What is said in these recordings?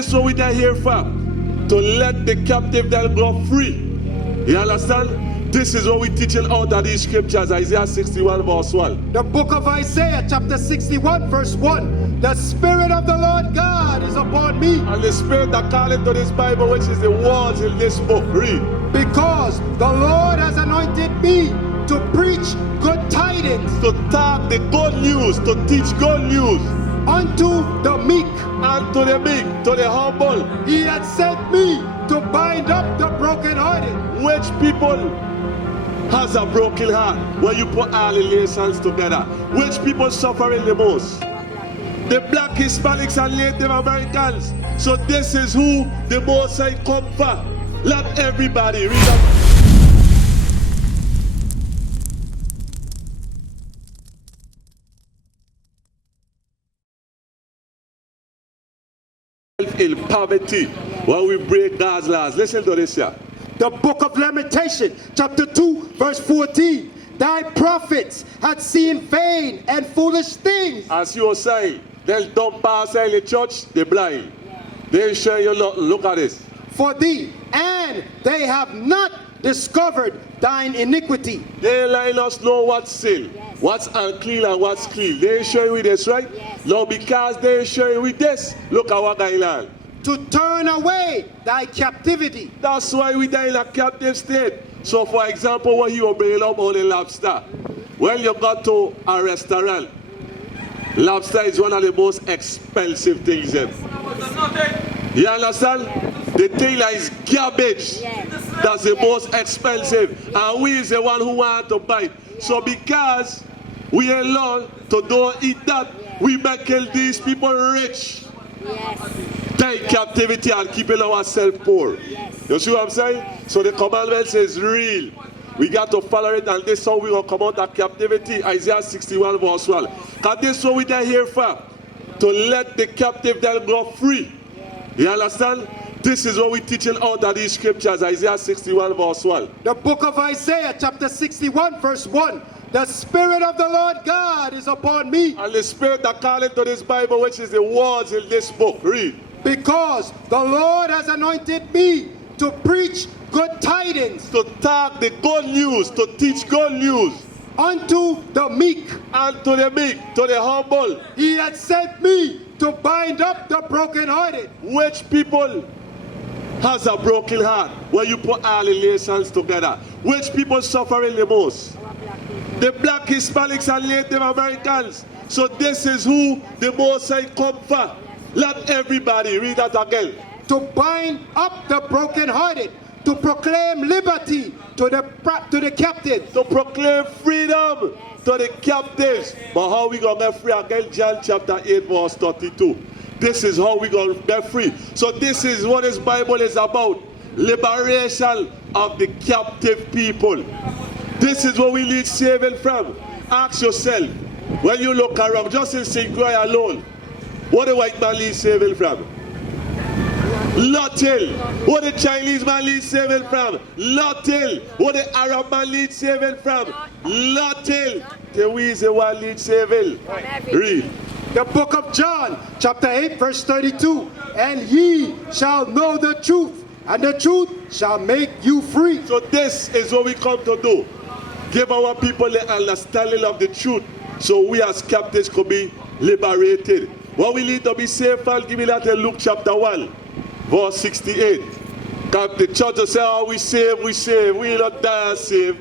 So we are here for to let the captive then go free. You understand? This is what we teaching out of these scriptures. Isaiah 61 verse 1. The book of Isaiah chapter 61 verse 1. The Spirit of the Lord God is upon me. And the Spirit that called into this Bible, which is the words in this book. Read. Because the Lord has anointed me to preach good tidings. To talk the good news, to teach good news. Unto the meek. And to the meek, to the humble. He had sent me to bind up the brokenhearted. Which people has a broken heart when you put all the nations together? Which people suffering the most? The black Hispanics and Native Americans. So this is who the Most High come for. Let everybody read up. In poverty while we break God's laws. Listen to this here. The book of Lamentation, chapter 2, verse 14. Thy prophets had seen vain and foolish things. As you were saying, they don't pass in the church, they're blind. They show you, look at this. For thee, and they have not discovered thine iniquity. They let us know what's sin, what's unclean and what's clean. They show you with this, right? Now because they show you with this, look at what going on. To turn away thy captivity. That's why we die in a captive state. So for example, when you were bringing up on the lobster, when you got to a restaurant, lobster is one of the most expensive things ever. You understand? The thing that is garbage, that's the most expensive. And we is the one who want to buy. So because we are learn to don't eat that, we make these people rich. Die captivity and keeping ourselves poor. You see what I'm saying? So the commandment is real. We got to follow it, and this is how we will come out of captivity. Isaiah 61 verse 1. Because this is what we are here for. To let the captive then go free. You understand? This is what we're teaching out of these scriptures. Isaiah 61 verse 1. The book of Isaiah chapter 61 verse 1. The Spirit of the Lord God is upon me. And the Spirit that called into this Bible, which is the words in this book. Read. Because the Lord has anointed me to preach good tidings. To talk the good news, to teach good news. Unto the meek. And to the meek, to the humble. He had sent me to bind up the brokenhearted. Which people has a broken heart when you put all the nations together? Which people suffering the most? The black Hispanics and Native Americans. So this is who the Most High come for. Let everybody read that again. To bind up the brokenhearted, to proclaim liberty to the captives, to proclaim freedom to the captives. But how we gonna get free again? John chapter 8 verse 32. This is how we gonna get free. So this is what this Bible is about. Liberation of the captive people. This is what we need saving from. Ask yourself, when you look around, just in St. Croix alone, what the white man needs saving from? Nothing. What the Chinese man needs saving from? Nothing. What the Arab man needs saving from? Nothing. The we is the one needs saving. Read. The book of John, chapter 8, verse 32. And ye shall know the truth, and the truth shall make you free. So this is what we come to do. Give our people the understanding of the truth, so we as captives could be liberated. What we need to be saved from, give me that in Luke chapter 1, verse 68. Because the church will say, oh, we save, we not die saved.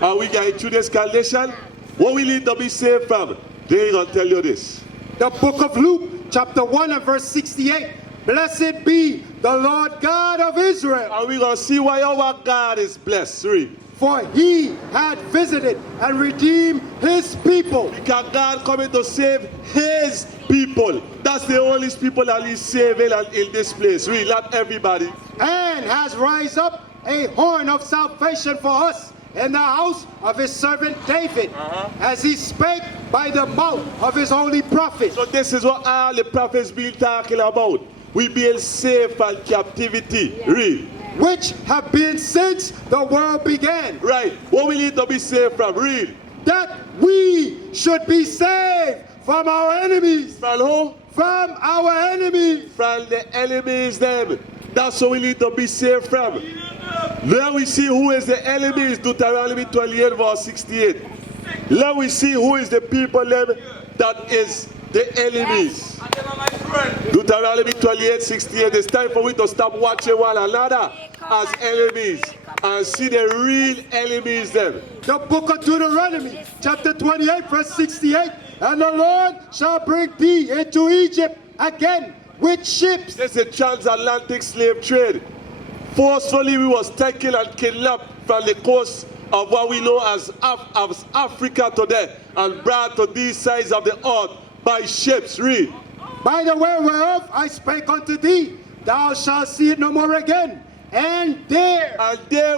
And we get into this condition. What we need to be saved from, they ain't gonna tell you this. The book of Luke, chapter 1 and verse 68. Blessed be the Lord God of Israel. And we're going to see why our God is blessed. Read. For he had visited and redeemed his people. Because God coming to save his people. That's the only people that is saving in this place. Read, not everybody. And has raised up a horn of salvation for us in the house of his servant David, as he spake by the mouth of his holy prophets. So this is what all the prophets been talking about. We being saved from captivity. Read. Which have been since the world began. Right. What we need to be saved from. Read. That we should be saved from our enemies. From who? from our enemies. From the enemies them. That's what we need to be safe from. Now we see who is the enemies. Deuteronomy 28 verse 68. Now we see who is the people them that is the enemies. Deuteronomy 28 68. It's time for we to stop watching one another as enemies and see the real enemies them. The book of Deuteronomy, chapter 28, verse 68. And the Lord shall bring thee into Egypt again with ships. This is a transatlantic slave trade. Forcefully we was taken and kidnapped from the coast of what we know as Africa today and brought to these sides of the earth by ships. Read. By the way whereof I spake unto thee, thou shalt see it no more again. And there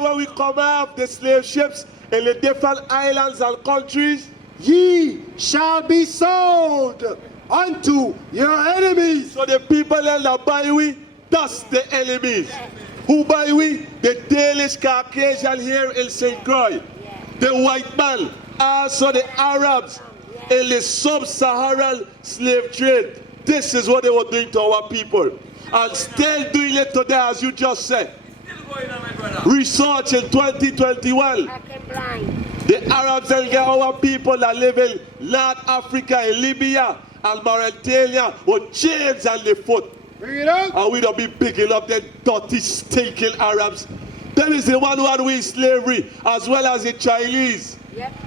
when we come off the slave ships in the different islands and countries, ye shall be sold unto your enemies. so the people that buy we, that's the enemies. Who buy we? The Danish Caucasian here in St. Croix. The white man, also the Arabs in the sub-Saharan slave trade. This is what they were doing to our people. And still doing it today, as you just said. Research in 2021. The Arabs and get our people that live in North Africa, in Libya and Mauritania with chains on the foot. Bring it out. And we don't be picking up the dirty, stinking Arabs. Them is the one who had with slavery, as well as the Chinese.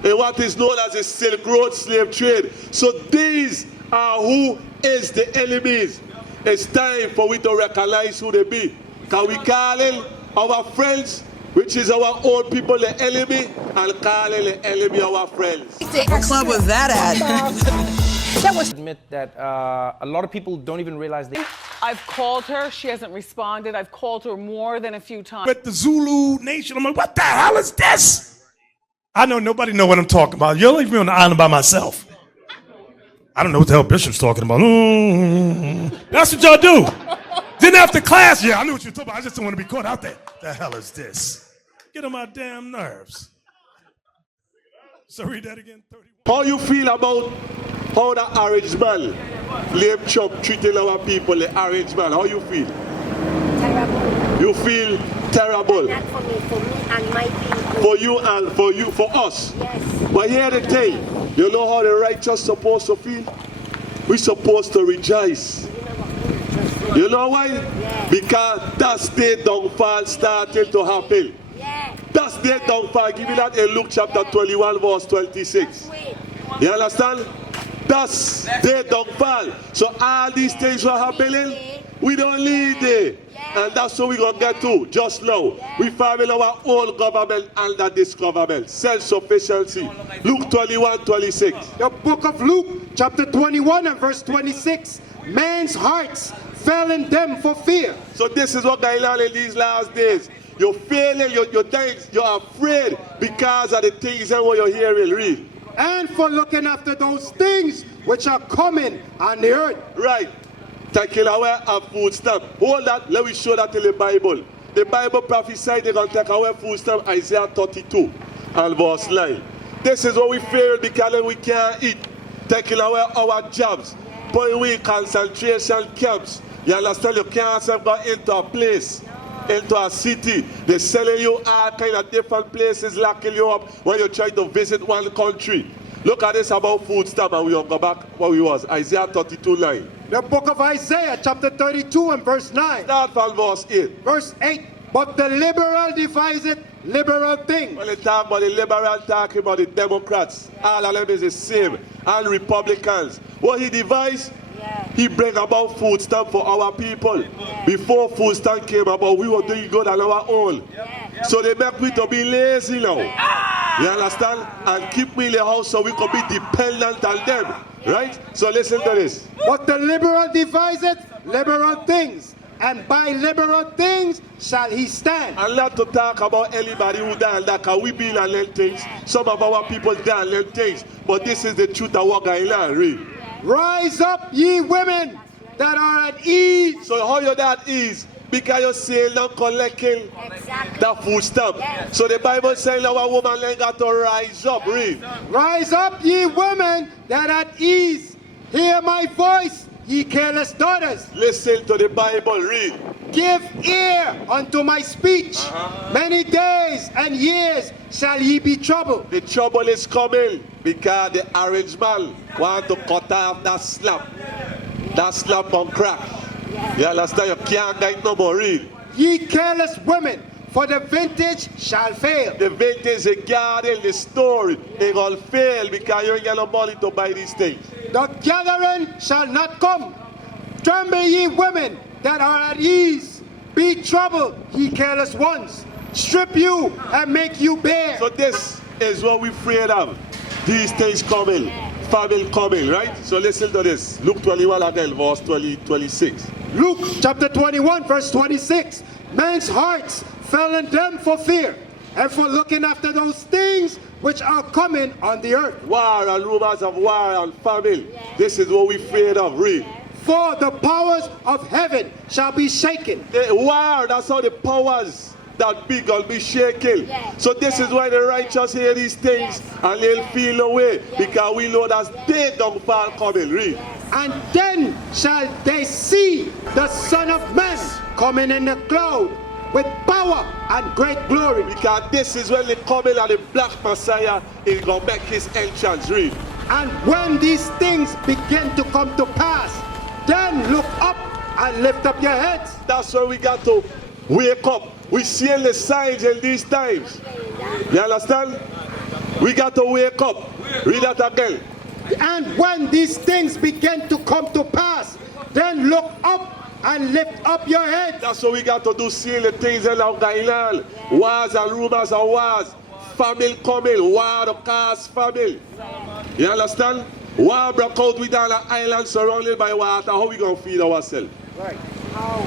In what is known as the Silk Road slave trade. So these are who is the enemies. It's time for we to recognize who they be. Can we call in our friends, which is our own people, the enemy, and call in the enemy our friends? What club was that at? That was admit that a lot of people don't even realize they. I've called her. She hasn't responded. I've called her more than a few times. With the Zulu Nation, I'm like, what the hell is this? I know nobody know what I'm talking about. You'll leave me on the island by myself. I don't know what the hell Bishop's talking about. That's what y'all do. Then after class, yeah, I knew what you were talking about. I just don't want to be caught out there. The hell is this? Get on my damn nerves. So read that again. 31. How you feel about how the orange man, Lame Chop, treating our people, the orange man? How you feel? Terrible. You feel terrible. Not for me and my people. For you and for you, for us. Yes. But here the thing, you know how the righteous supposed to feel? We supposed to rejoice. You know why? Yeah. Because that's the downfall starting to happen. Yeah. That's the downfall. Give me that in Luke chapter 21 verse 26. You understand? That's the downfall. So all these things are happening. We don't need it. And that's what we're going to get to just now. We farming our own government under this government. Self-sufficiency. Luke 21, 26. The book of Luke, chapter 21 and verse 26. Men's hearts fell in them for fear. So this is what going on in these last days. You're failing, you're dying, you're afraid because of the things that what you're hearing. Read. And for looking after those things which are coming on the earth. Right. Taking away our food stamp. Hold that, let me show that in the Bible. The Bible prophesied they're going to take away food stamp, Isaiah 32 and verse 9. This is what we fear because we can't eat. Taking away our jobs. Putting away in concentration camps. You understand? You can't go into a place, into a city. They're selling you all kind of different places, locking you up when you try to visit one country. Look at this about food stamp and we'll go back where we was. Isaiah 32, 9. The book of Isaiah, chapter 32 and verse 9. Start from verse 8. Verse 8. But the liberal deviseth liberal things. When they talk about the liberal, talking about the Democrats, all of them is the same. And Republicans. What he devised, he bring about food stamp for our people. Before food stamp came about, we were doing good on our own. So they make me to be lazy now. You understand? And keep me in the house so we could be dependent on them. Right? So listen to this. But the liberal deviseth liberal things, and by liberal things shall he stand. And not to talk about anybody who done that, because we been and learn things. Some of our people done learn things. But this is the truth of what going on. Read. Rise up, ye women that are at ease. So how you that is? Because you're saying not collecting that food stamp. So the Bible saying our woman ain't got to rise up. Read. Rise up, ye women that at ease. Hear my voice ye careless daughters. Listen to the Bible, read. Give ear unto my speech. Many days and years shall ye be troubled. The trouble is coming because the orange man want to cut off that slap. That slap on crack. You understand? You can't get no more, read. Ye careless women, for the vintage shall fail. The vintage, the garden, the story, it all fail because you ain't got no money to buy these things. The gathering shall not come. Tremble ye women that are at ease. Be troubled, ye careless ones. Strip you and make you bare. So this is what we're afraid of. These things coming, famine coming, right? So listen to this. Luke 21 again, verse 26. Luke chapter 21, verse 26. Men's hearts fell in them for fear and for looking after those things which are coming on the earth. War and rumors of war and famine. This is what we're afraid of, read. For the powers of heaven shall be shaken. The war, that's how the powers that big will be shaken. So this is why the righteous hear these things and they'll feel away because we know that they don't fall coming, read. And then shall they see the Son of Man coming in the cloud with power and great glory. Because this is when they come in and the black Messiah is going to make his entrance, read. And when these things begin to come to pass, then look up and lift up your heads. That's why we got to wake up. We see the signs in these times. You understand? We got to wake up. Read that again. And when these things begin to come to pass, then look up and lift up your heads. That's what we got to do, seeing the things that are going on. Wars and rumors of wars. Famine coming. War to cause famine. You understand? War broke out within an island surrounded by water. How we going to feed ourselves? Right.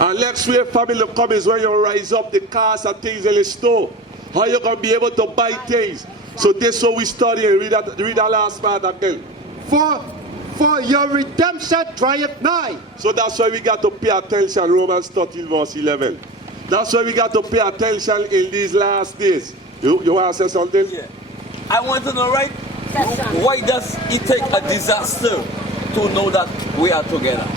And next way famine come is when you rise up the cost of things in the store. How you going to be able to buy things. So this is what we study. Read that last part again. For your redemption draweth nigh. So that's why we got to pay attention. Romans 13 verse 11. That's why we got to pay attention in these last days. You want to say something? Yeah. I want to know, right? Why does it take a disaster to know that we are together?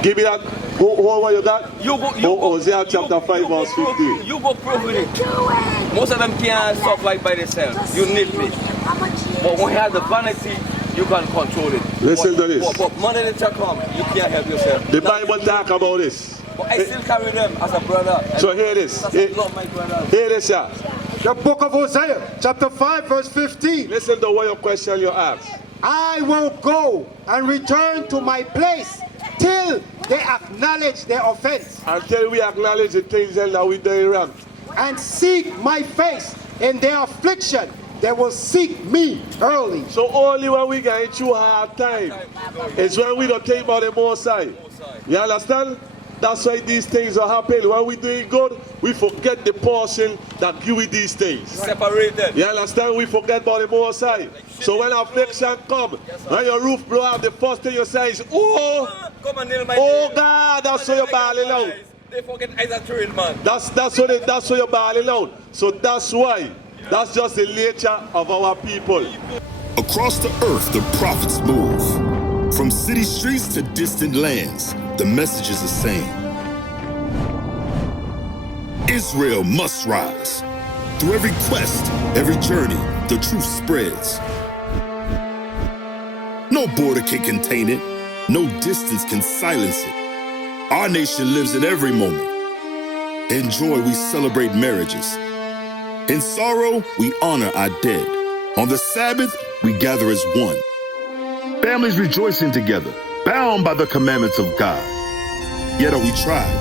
Give me that. What you got? Hosea chapter 5 verse 15. You go prove it. Most of them can't survive by themselves. You need it. But when you have the vanity, you can control it. Listen to this. But money that come, you can't help yourself. The Bible talk about this. But I still carry them as a brother. So hear this. Hear this, yeah. The book of Hosea, chapter 5, verse 15. Listen to what your question you ask. I will go and return to my place till they acknowledge their offense. Until we acknowledge the things that we do wrong. And seek my face in their affliction. They will seek me early. So only when we get through hard time is when we don't think about the Most High. You understand? That's why these things are happening. When we're doing good, we forget the portion that give you these things. Separate them. You understand? We forget about the Most High. So when affliction come, when your roof blow out, the first thing you say is, oh God, that's why you're bawling out. They forget as a trained man. That's what you're bawling out. So that's why. That's just the nature of our people. Across the earth, the prophets move. From city streets to distant lands, the message is the same. Israel must rise. Through every quest, every journey, the truth spreads. No border can contain it. No distance can silence it. Our nation lives in every moment. In joy, we celebrate marriages. In sorrow, we honor our dead. On the Sabbath, we gather as one. Families rejoicing together, bound by the commandments of God. Yet are we tried.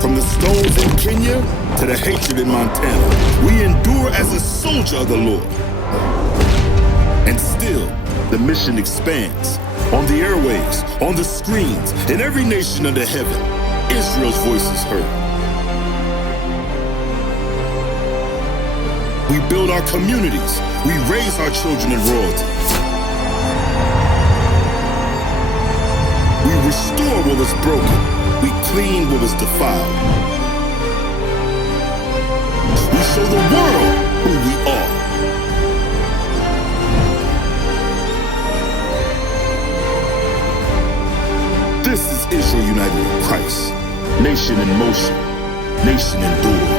From the stones in Kenya to the hatred in Montana, we endure as a soldier of the Lord. And still, the mission expands. On the airwaves, on the screens, in every nation under heaven, Israel's voice is heard. We build our communities. We raise our children in royalty. We restore what was broken. We clean what was defiled. We show the world who we are. Israel united in Christ. Nation in motion. Nation endures.